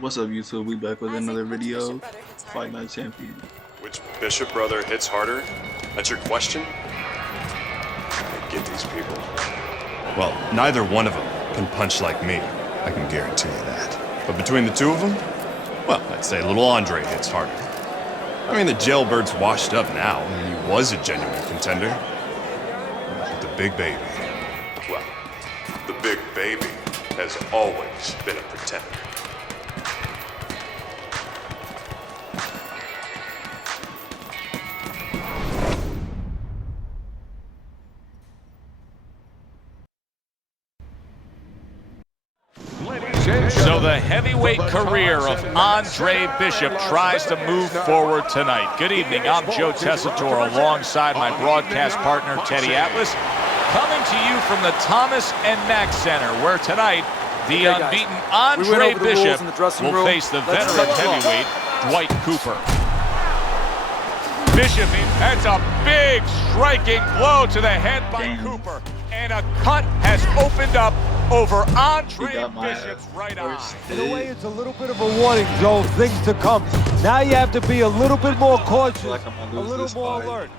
What's up, YouTube? We back with another video. Fight Night Champion. Which Bishop brother hits harder? That's your question? I get these people. Well, neither one of them can punch like me. I can guarantee you that. But between the two of them, well, I'd say little Andre hits harder. I mean, the jailbird's washed up now. I mean, he was a genuine contender. But the big baby, well, the big baby has always been a pretender. So the heavyweight career of Andre Bishop tries to move forward tonight. Good evening, I'm Joe Tessitore alongside my broadcast partner Teddy Atlas, coming to you from the Thomas and Mack Center, where tonight the unbeaten Andre Bishop will face the veteran heavyweight Dwight Cooper. Bishop, that's a big striking blow to the head by Cooper, and a cut has opened up over Andre Bishop's right eye. In a way, it's a little bit of a warning, Joe, things to come. Now you have to be a little bit more cautious, a little more alert.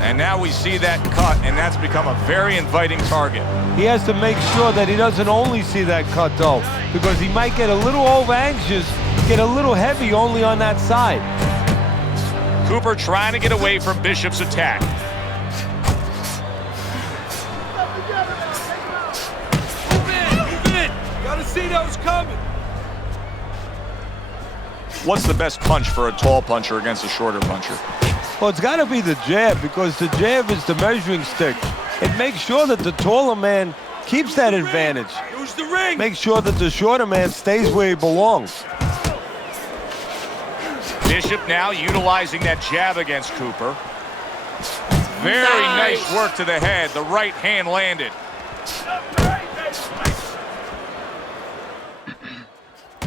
And now we see that cut, and that's become a very inviting target. He has to make sure that he doesn't only see that cut, though, because he might get a little over-anxious, get a little heavy only on that side. Cooper trying to get away from Bishop's attack. See those coming. What's the best punch for a tall puncher against a shorter puncher? Well, it's got to be the jab, because the jab is the measuring stick. It makes sure that the taller man keeps that advantage. Use the ring. Make sure that the shorter man stays where he belongs. Bishop now utilizing that jab against Cooper. Very nice work to the head. The right hand landed.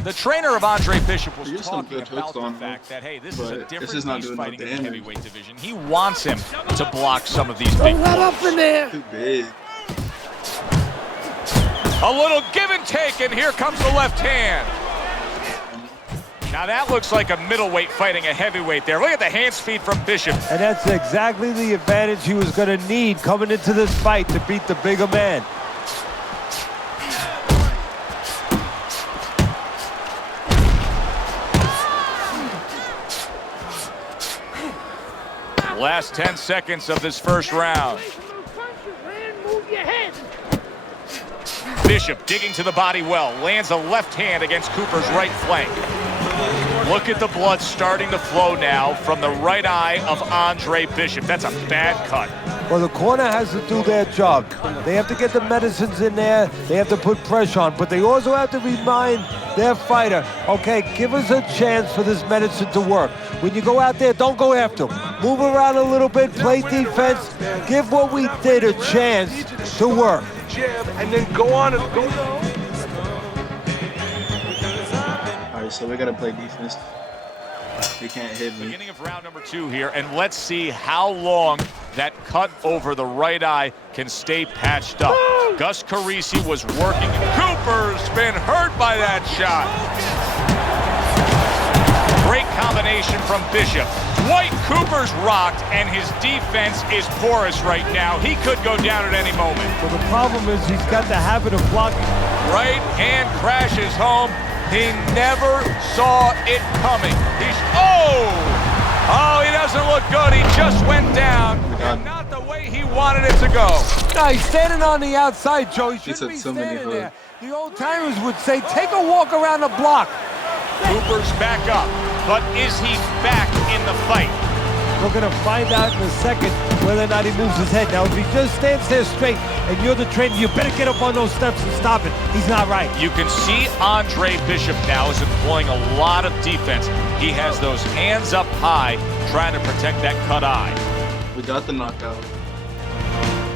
The trainer of Andre Bishop was talking about the fact that, hey, this is a different beast fighting in the heavyweight division. He wants him to block some of these big blows. Up in there. Too big. A little give and take, and here comes the left hand. Now that looks like a middleweight fighting a heavyweight there. Look at the hand speed from Bishop. And that's exactly the advantage he was going to need coming into this fight to beat the bigger man. Last 10 seconds of this first round. Bishop digging to the body well, lands a left hand against Cooper's right flank. Look at the blood starting to flow now from the right eye of Andre Bishop. That's a bad cut. Well, the corner has to do their job. They have to get the medicines in there. They have to put pressure on, but they also have to remind their fighter, okay, give us a chance for this medicine to work. When you go out there, don't go after him. Move around a little bit, play defense. Give what we did a chance to work. Jab, and then go on and go. Alright, so we gotta play defense. They can't hit me. Beginning of round number 2 here, and let's see how long that cut over the right eye can stay patched up. Gus Carisi was working. Cooper's been hurt by that shot. Great combination from Bishop. Dwight Cooper's rocked, and his defense is porous right now. He could go down at any moment. Well, the problem is he's got the habit of blocking. Right hand crashes home. He never saw it coming. Oh, he doesn't look good. He just went down, and not the way he wanted it to go. No, he's standing on the outside, Joe. He He shouldn't took be so many standing there. hooks. The old timers would say, take a walk around the block. Cooper's back up, but is he back in the fight? We're going to find out in a second whether or not he moves his head. Now, if he just stands there straight and you're the trainer, you better get up on those steps and stop it. He's not right. You can see Andre Bishop now is employing a lot of defense. He has those hands up high, trying to protect that cut eye. We got the knockout.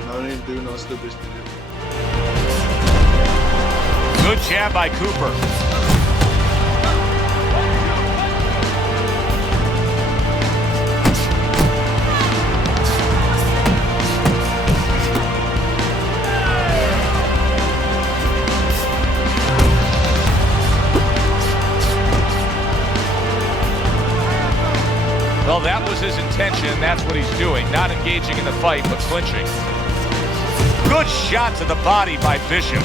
No need to do no stupid shit. Good jab by Cooper. that's what he's doing. Not engaging in the fight, but clinching. Good shot to the body by Bishop.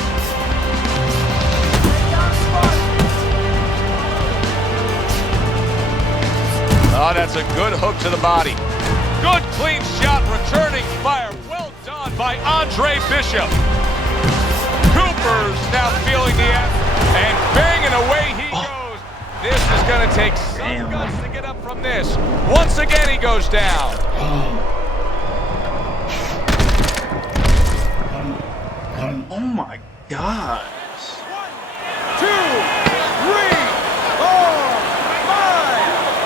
Oh, that's a good hook to the body. Good clean shot, returning fire. Well done by Andre Bishop. Cooper's now feeling the and banging away he goes. This is going to take some guts to get up from this. Once again, he goes down. Oh my gosh. 1, 2, 3, 4,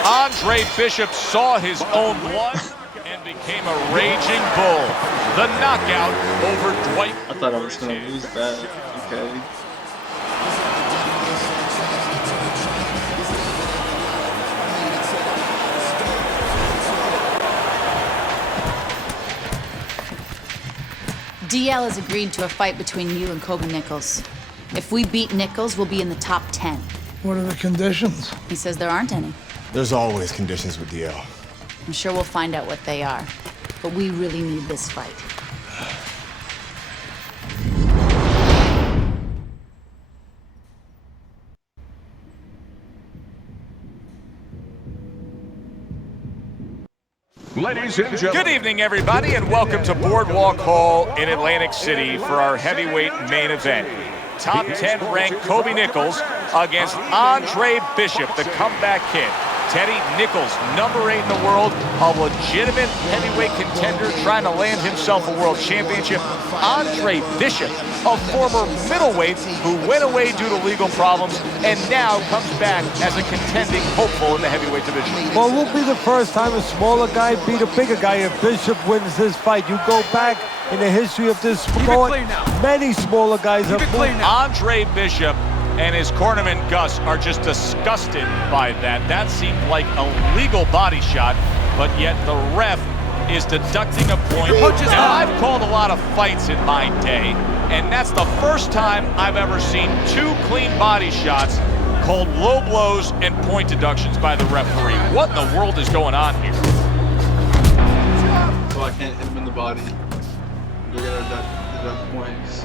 5. Andre Bishop saw his own blood and became a raging bull. The knockout over Dwight. I thought I was going to lose that. Okay. DL has agreed to a fight between you and Kobe Nichols. If we beat Nichols, we'll be in the top 10. What are the conditions? He says there aren't any. There's always conditions with DL. I'm sure we'll find out what they are. But we really need this fight. Ladies and gentlemen. Good evening, everybody, and welcome to Boardwalk Hall in Atlantic City for our heavyweight main event. Top 10 ranked Kobe Nichols against Andre Bishop, the comeback kid. Teddy Nichols, number 8 in the world, a legitimate heavyweight contender trying to land himself a world championship. Andre Bishop, a former middleweight who went away due to legal problems and now comes back as a contending hopeful in the heavyweight division. Well, it won't be the first time a smaller guy beat a bigger guy if Bishop wins this fight. You go back in the history of this sport, many smaller guys have won. Andre Bishop and his cornerman Gus are just disgusted by that. That seemed like a legal body shot, but yet the ref is deducting a point. Now, I've called a lot of fights in my day, and that's the first time I've ever seen 2 clean body shots called low blows and point deductions by the referee. What in the world is going on here? So I can't hit him in the body. We're going to deduct points.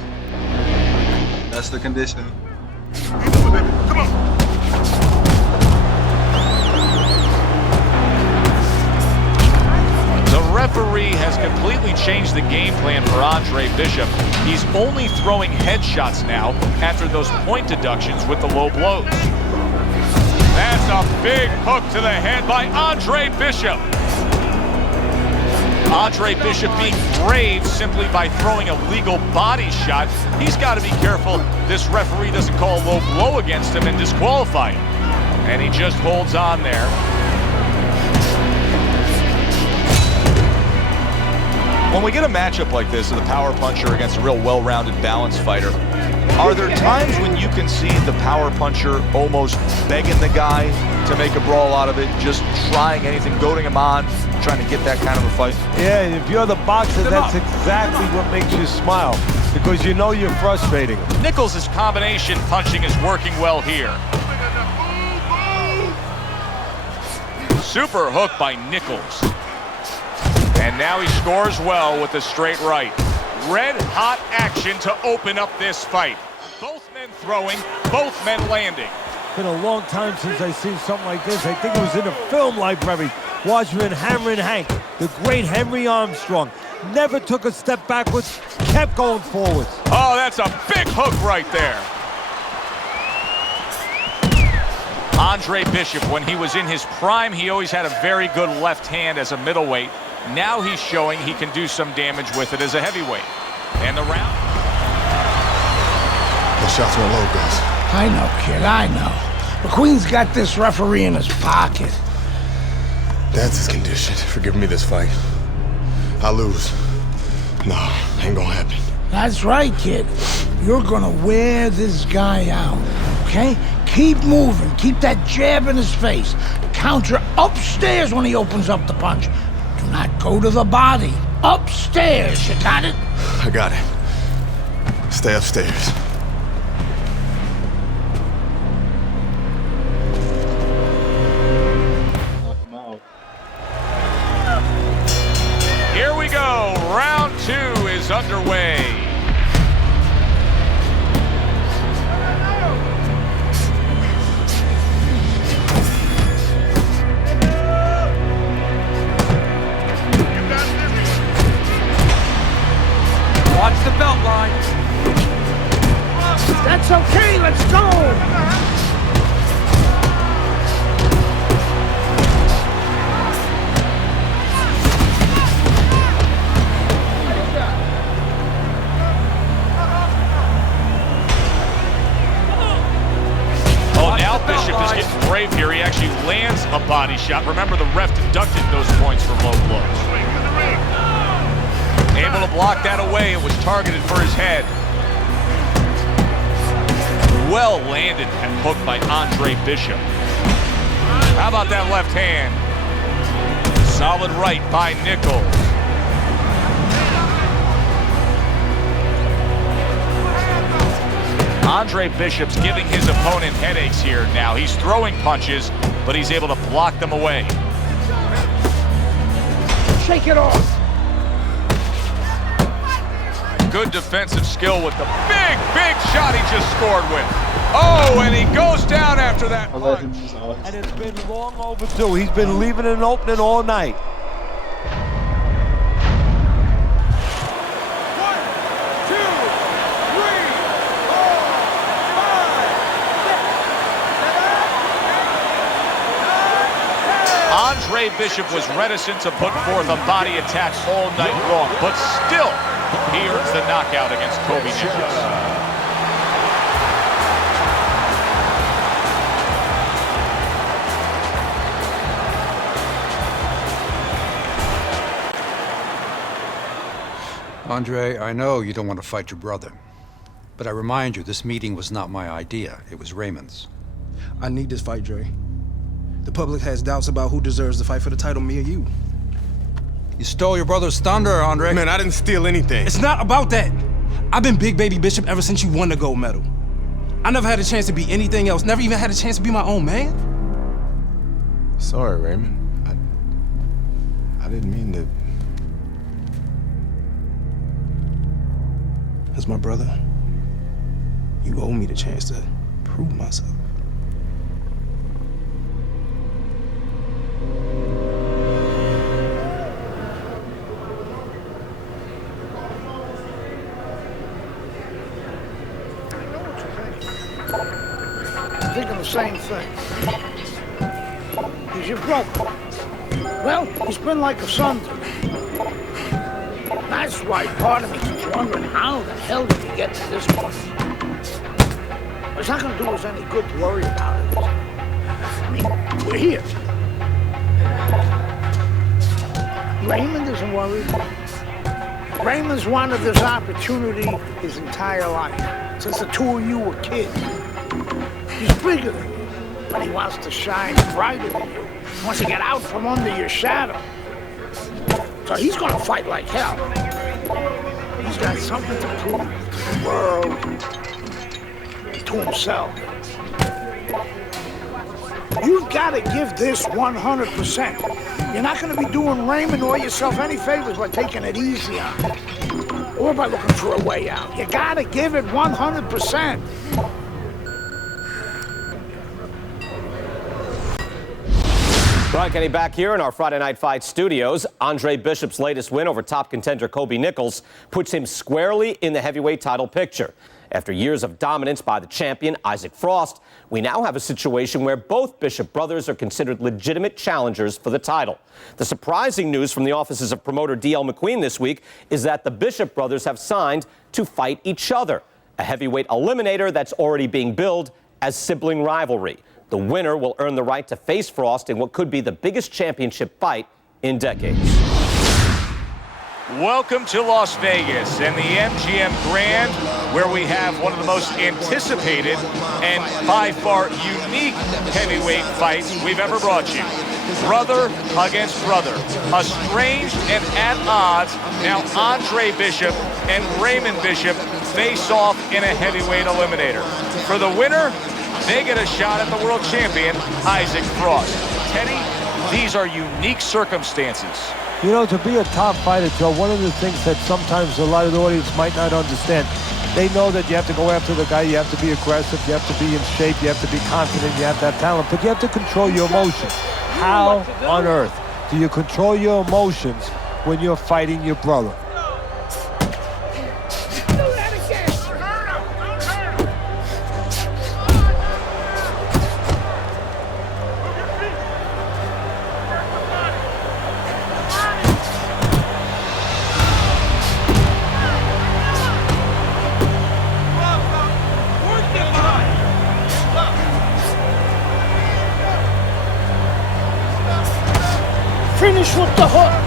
That's the condition. Come on. The referee has completely changed the game plan for Andre Bishop. He's only throwing headshots now after those point deductions with the low blows. That's a big hook to the head by Andre Bishop. Andre Bishop being brave simply by throwing a legal body shot. He's got to be careful this referee doesn't call a low blow against him and disqualify him. And he just holds on there. When we get a matchup like this of the power puncher against a real well-rounded, balanced fighter, are there times when you can see the power puncher almost begging the guy to make a brawl out of it, just trying anything, goading him on, trying to get that kind of a fight? Yeah, if you're the boxer, that's exactly what makes you smile, because you know you're frustrating him. Nichols' combination punching is working well here. Super hook by Nichols. And now he scores well with the straight right. Red-hot action to open up this fight. Both men throwing, both men landing. Been a long time since I've seen something like this. I think it was in a film library. Watchman Hammerin' Hank, the great Henry Armstrong, never took a step backwards, kept going forwards. Oh, that's a big hook right there. Andre Bishop, when he was in his prime, he always had a very good left hand as a middleweight. Now he's showing he can do some damage with it as a heavyweight. And the round. The shots were low, Gus. I know, kid, I know. McQueen's got this referee in his pocket. That's his condition for giving me this fight. I lose. No, ain't gonna happen. That's right, kid. You're gonna wear this guy out, okay? Keep moving. Keep that jab in his face. Counter upstairs when he opens up the punch. Do not go to the body. Upstairs, you got it? I got it. Stay upstairs. Knock him out. 2 is underway. Watch the belt line. That's okay, let's go! Oh, now Bishop is getting brave here. He actually lands a body shot. Remember, the ref deducted those points for low blows. Able to block that away. It was targeted for his head. Well landed and hooked by Andre Bishop. How about that left hand? Solid right by Nichols. Andre Bishop's giving his opponent headaches here now. He's throwing punches, but he's able to block them away. Shake it off! Good defensive skill with the big shot he just scored with. Oh, and he goes down after that punch. And it's been long overdue. He's been leaving an opening all night. Andre Bishop was reticent to put forth a body attack all night long, but still, he earns the knockout against Kobe Nichols. Andre, I know you don't want to fight your brother, but I remind you, this meeting was not my idea. It was Raymond's. I need this fight, Dre. The public has doubts about who deserves the fight for the title, me or you. You stole your brother's thunder, Andre. Man, I didn't steal anything. It's not about that. I've been Big Baby Bishop ever since you won the gold medal. I never had a chance to be anything else, never even had a chance to be my own man. Sorry, Raymond. I didn't mean to. As my brother, you owe me the chance to prove myself. I'm thinking the same thing. He's your brother. Well, he's been like a son to me. That's why part of me is wondering how the hell did he get to this point? It's not going to do us any good to worry about it. I mean, we're here. Raymond isn't worried. Raymond's wanted this opportunity his entire life, since the two of you were kids. He's bigger than you, but he wants to shine brighter than you. He wants to get out from under your shadow. So he's gonna fight like hell. He's got something to prove to the world, to himself. You've got to give this 100%. You're not gonna be doing Raymond or yourself any favors by taking it easy on him, or by looking for a way out. You gotta give it 100%. Brian Kenny back here in our Friday Night Fight studios. Andre Bishop's latest win over top contender Kobe Nichols puts him squarely in the heavyweight title picture. After years of dominance by the champion, Isaac Frost, we now have a situation where both Bishop brothers are considered legitimate challengers for the title. The surprising news from the offices of promoter D.L. McQueen this week is that the Bishop brothers have signed to fight each other, a heavyweight eliminator that's already being billed as sibling rivalry. The winner will earn the right to face Frost in what could be the biggest championship fight in decades. Welcome to Las Vegas and the MGM Grand, where we have one of the most anticipated and by far unique heavyweight fights we've ever brought you. Brother against brother, estranged and at odds. Now Andre Bishop and Raymond Bishop face off in a heavyweight eliminator. For the winner, they get a shot at the world champion, Isaac Frost. Teddy, these are unique circumstances. You know, to be a top fighter, Joe, one of the things that sometimes a lot of the audience might not understand, they know that you have to go after the guy, you have to be aggressive, you have to be in shape, you have to be confident, you have to have talent, but you have to control your emotions. How on earth do you control your emotions when you're fighting your brother? Finish with the hook.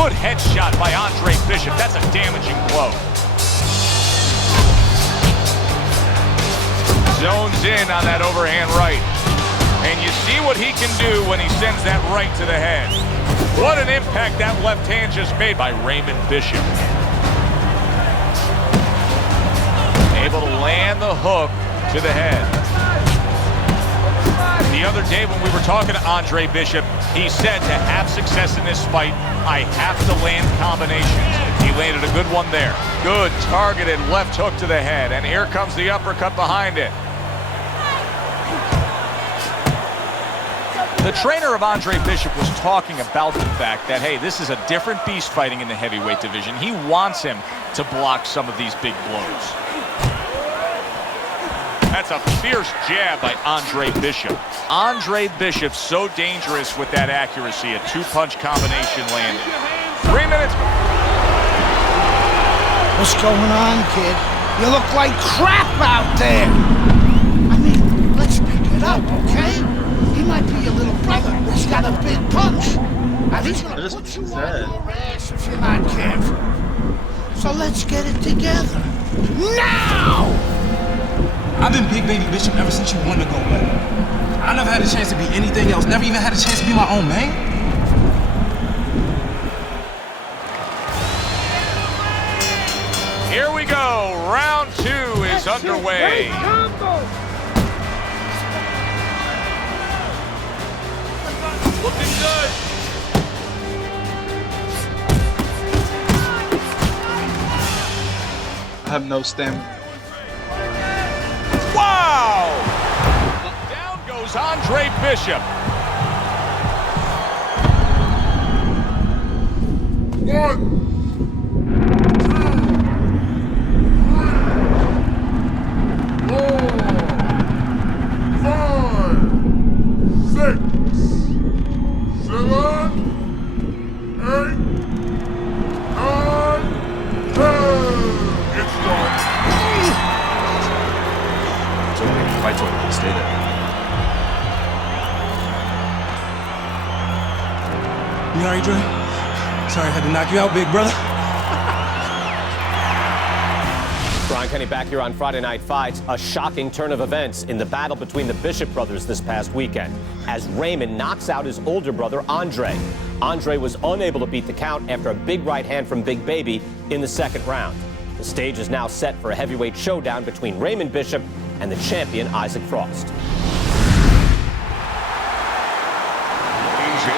Good headshot by Andre Bishop. That's a damaging blow. Zones in on that overhand right. And you see what he can do when he sends that right to the head. What an impact that left hand just made by Raymond Bishop. Able to land the hook to the head. The other day when we were talking to Andre Bishop, he said to have success in this fight, I have to land combinations. He landed a good one there. Good targeted left hook to the head, and here comes the uppercut behind it. The trainer of Andre Bishop was talking about the fact that, hey, this is a different beast fighting in the heavyweight division. He wants him to block some of these big blows. That's a fierce jab by Andre Bishop. Andre Bishop so dangerous with that accuracy. A two-punch combination landed. 3 minutes. What's going on, kid? You look like crap out there. I mean, let's pick it up, okay? He might be your little brother. He's got a big punch. And he's gonna put you on your ass if you're not careful. So let's get it together. Now! I've been Big Baby Bishop ever since you won the gold medal. I never had a chance to be anything else. Never even had a chance to be my own man. Here we go. Round 2 is underway. Looking good. I have no stamina. Wow! Down goes Andre Bishop. Stay there. You alright, Dre? Sorry I had to knock you out, big brother. Brian Kenny back here on Friday Night Fights. A shocking turn of events in the battle between the Bishop brothers this past weekend, as Raymond knocks out his older brother, Andre. Andre was unable to beat the count after a big right hand from Big Baby in the second round. The stage is now set for a heavyweight showdown between Raymond Bishop and the champion, Isaac Frost.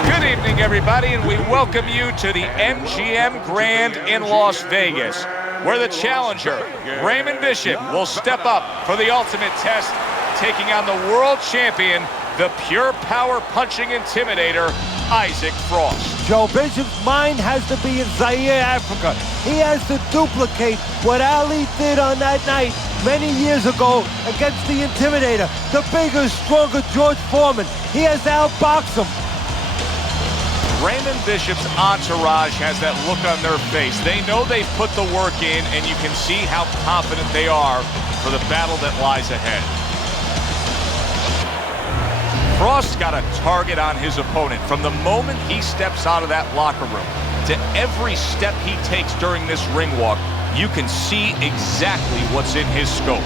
Good evening, everybody, and we welcome you to the MGM Grand in Las Vegas, where the challenger, Raymond Bishop, will step up for the ultimate test, taking on the world champion, the pure power punching intimidator, Isaac Frost. Joe Bishop's mind has to be in Zaire, Africa. He has to duplicate what Ali did on that night many years ago against the Intimidator, the bigger, stronger George Foreman. He has to outbox him. Raymond Bishop's entourage has that look on their face. They know they've put the work in, and you can see how confident they are for the battle that lies ahead. Frost's got a target on his opponent from the moment he steps out of that locker room. to every step he takes during this ring walk, you can see exactly what's in his scope.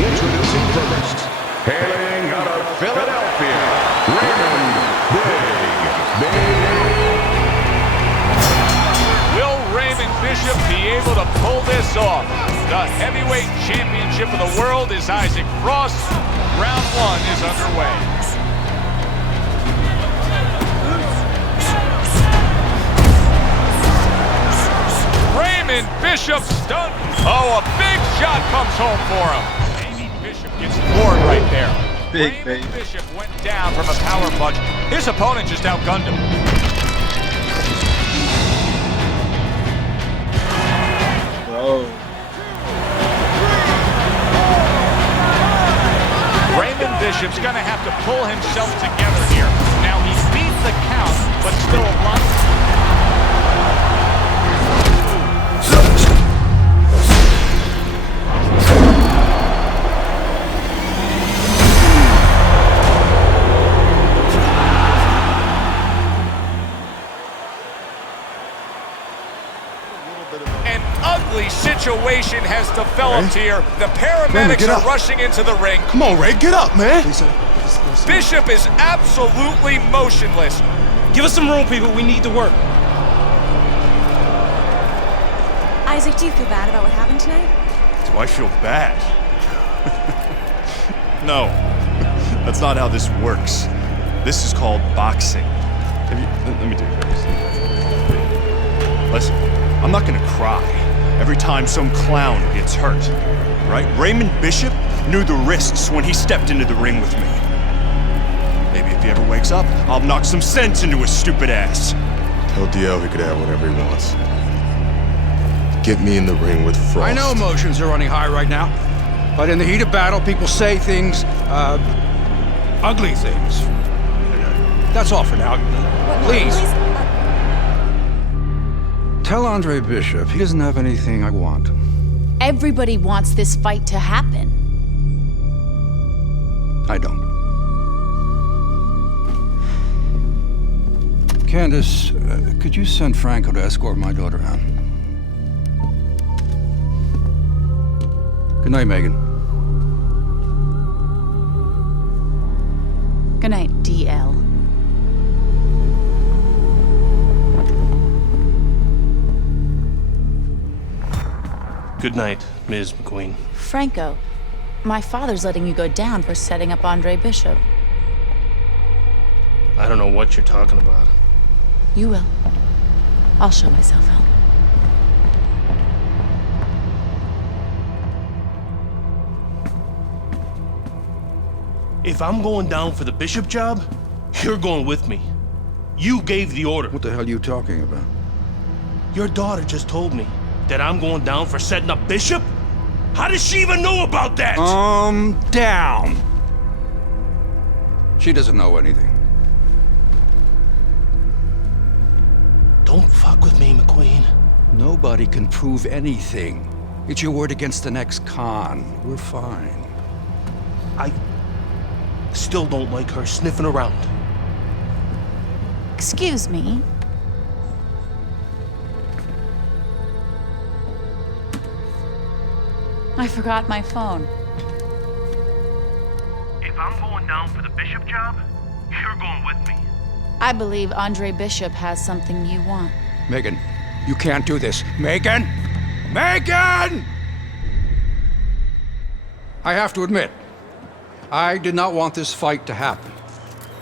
Introducing first, hailing out of Philadelphia, Raymond Will Raymond Bishop be able to pull this off? The heavyweight championship of the world is Isaac Frost. Round one is underway. Raymond Bishop stunned. Oh, a big shot comes home for him. Bishop gets floored right there. Raymond Bishop went down from a power punch. His opponent just outgunned him. Bro. Raymond Bishop's going to have to pull himself together here. Now, he beat the count, but still a lot. An ugly situation has developed here. The paramedics are rushing into the ring. Come on, Ray, get up, man. Bishop is absolutely motionless. Give us some room, people. We need to work. Isaac, do you feel bad about what happened tonight? Do I feel bad? No, that's not how this works. This is called boxing. Let me do this. Listen, I'm not gonna cry every time some clown gets hurt, right? Raymond Bishop knew the risks when he stepped into the ring with me. Maybe if he ever wakes up, I'll knock some sense into his stupid ass. Tell DL he could have whatever he wants. Get me in the ring with Frost. I know emotions are running high right now, but in the heat of battle, people say things, ugly things. That's all for now. Please. Tell Andre Bishop he doesn't have anything I want. Everybody wants this fight to happen. I don't. Candace, could you send Franco to escort my daughter out? Good night, Megan. Good night, DL. Good night, Ms. McQueen. Franco, my father's letting you go down for setting up Andre Bishop. I don't know what you're talking about. You will. I'll show myself out. If I'm going down for the Bishop job, you're going with me. You gave the order. What the hell are you talking about? Your daughter just told me that I'm going down for setting up Bishop? How does she even know about that? Down. She doesn't know anything. Don't fuck with me, McQueen. Nobody can prove anything. It's your word against the next con. We're fine. I still don't like her sniffing around. Excuse me. I forgot my phone. If I'm going down for the Bishop job, you're going with me. I believe Andre Bishop has something you want. Megan, you can't do this. Megan! Megan! I have to admit, I did not want this fight to happen.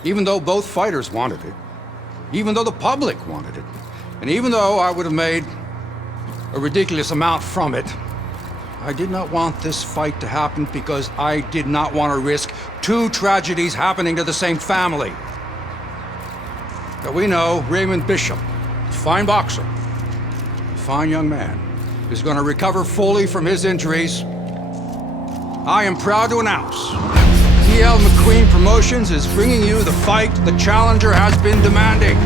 Even though both fighters wanted it. Even though the public wanted it. And even though I would have made a ridiculous amount from it, I did not want this fight to happen because I did not want to risk two tragedies happening to the same family. Now we know Raymond Bishop, a fine boxer, a fine young man, is going to recover fully from his injuries I am proud to announce E.L. McQueen Promotions is bringing you the fight the challenger has been demanding.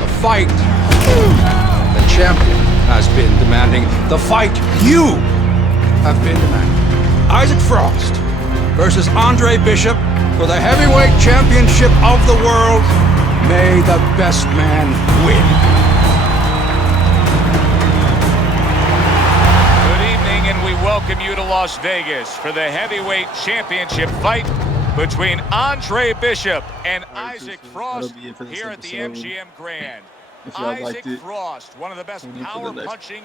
The fight the champion has been demanding. The fight you have been demanding. Isaac Frost versus Andre Bishop for the heavyweight championship of the world. May the best man win. And we welcome you to Las Vegas for the heavyweight championship fight between Andre Bishop and Isaac Frost here at the MGM Grand. Isaac Frost, one of the best power punching